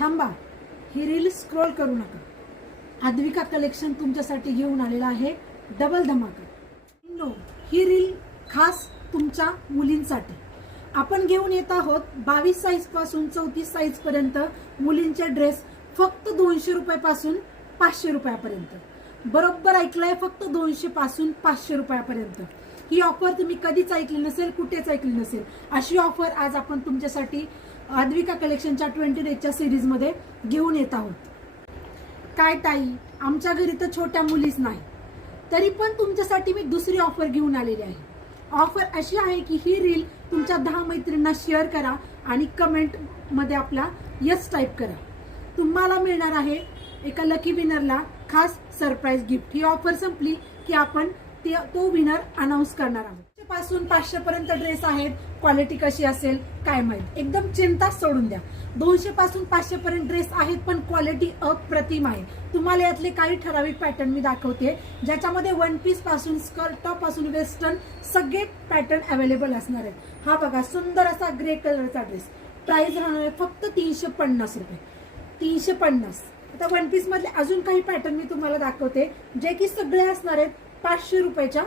थांबा, ही reel scroll करू नका. अद्विका कलेक्शन तुमच्यासाठी घेऊन आलेला आहे डबल धमाका. ही रील खास तुमच्या मुलींसाठी आपण घेऊन येत आहोत. 22 साईज पासून 34 साईज पर्यंत मुलींचे ड्रेस फक्त 200 रुपयापासून 500 रुपयापर्यंत. बरोबर ऐकलंय, फक्त 200 पासून 500 रुपयापर्यंत. ही ऑफर तुम्ही कधीच ऐकली नसेल, कुठेच ऐकली नसेल. अशी ऑफर आज आपण तुमच्यासाठी अद्विका कलेक्शनच्या 20 डेजच्या सिरीज मध्ये घेऊन येत आहोत. काय ताई, आमच्या घरी तर छोट्या मुलीच नाही, तरी पण तुमच्यासाठी मी दुसरी ऑफर घेऊन आलेली आहे. ऑफर अशी आहे की ही रील तुमच्या 10 मैत्रिणींना शेअर करा आणि कमेंट मध्ये आपला यस टाईप करा. तुम्हाला मिळणार आहे एका लकी विनरला खास सरप्राईज गिफ्ट. ही ऑफर संपली की आपण तो विनर अनाउन्स करणार आहोत. पासून 500 पर्यंत ड्रेस आहेत. क्वालिटी कशी असेल काय माहित, एकदम चिंताच सोडून द्या. 200 पासून 500 पर्यंत ड्रेस आहेत, पण क्वालिटी अप्रतिम आहे. तुम्हाला यातले काही ठराविक पॅटर्न मी दाखवते, ज्याच्यामध्ये वन पीस पासून स्कर्ट टॉप पासून वेस्टर्न सगळे पॅटर्न अवेलेबल असणार आहेत. हा बघा, सुंदर असा ग्रे कलरचा ड्रेस. प्राइस राहणार आहे फक्त 350 रुपये. 350. आता वन पीस मधले अजून काही पॅटर्न मी तुम्हाला दाखवते, जे की सगळे असणार आहेत 500 रुपयाच्या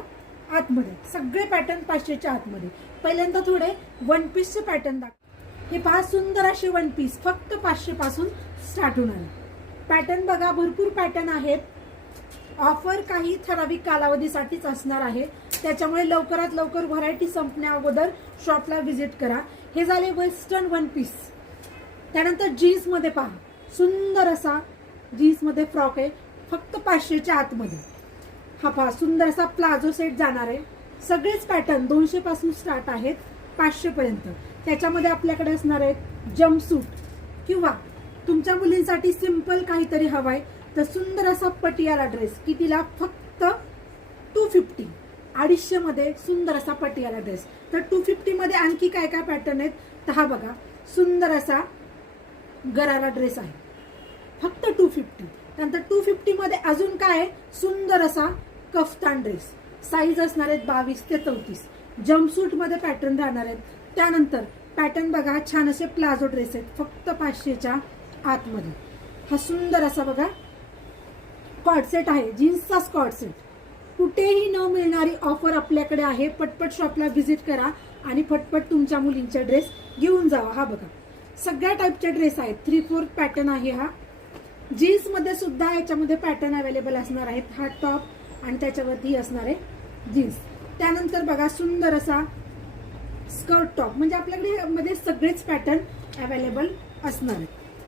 आतमध्ये. सगळे पॅटर्न 500च्या आतमध्ये. पहिल्यांदा थोडे वन पीसचे पॅटर्न दाखव. हे पहा, सुंदर असे वन पीस फक्त 500 पासून स्टार्ट होणार आहे. पॅटर्न बघा, भरपूर पॅटर्न आहेत. ऑफर काही ठराविक कालावधीसाठीच असणार आहे, त्याच्यामुळे लवकरात लवकर व्हरायटी संपण्या अगोदर शॉपला व्हिजिट करा. हे झाले वेस्टर्न वन पीस. त्यानंतर जीन्स मध्ये पहा, सुंदर असा जीन्स मध्ये फ्रॉक आहे फक्त 500च्या आतमध्ये. हा पहा, सुंदर असा प्लाझो सेट जाणार आहे. सगळेच पॅटर्न 200 पासून स्टार्ट आहेत 500 पर्यंत. त्याच्यामध्ये आपल्याकडे असणार आहेत जम्पसूट, किंवा तुमच्या मुलींसाठी सिंपल काहीतरी हवाय तर सुंदर असा पटियाला ड्रेस. कितीला? फक्त 250. 250 मध्ये सुंदर असा पटियाला ड्रेस. तर 250 मध्ये आणखी काय काय पॅटर्न आहेत तर हा बघा, सुंदर असा गरारा ड्रेस आहे फक्त 250. त्यानंतर 250 मध्ये अजून काय आहे, सुंदर असा कफ्तान ड्रेस. साईज असणार आहेत 22 ते 34. जम्पसूट मध्ये पॅटर्न राहणार आहेत. त्यानंतर पॅटर्न बघा, छान असे प्लाझो ड्रेस आहेत फक्त 500च्या आतमध्ये. हा सुंदर असा बघा कॉर्ड सेट आहे, जीन्सचा स्कॉर्ट सेट. कुठेही न मिळणारी ऑफर आपल्याकडे आहे. पटपट शॉपला व्हिजिट करा आणि पटपट तुमच्या मुलींचे ड्रेस घेऊन जावा. हा बघा, सगळ्या टाईपचे ड्रेस आहेत. 3/4 पॅटर्न आहे हा. जीन्स मध्ये सुद्धा याच्यामध्ये पॅटर्न अवेलेबल असणार आहेत. हा टॉप आणि त्याच्यावरती असणार आहे जीन्स. त्यानंतर बघा, सुंदर असा स्कर्ट टॉप. म्हणजे आपल्याकडे मध्ये सगळेच पॅटर्न अवेलेबल असणार आहेत.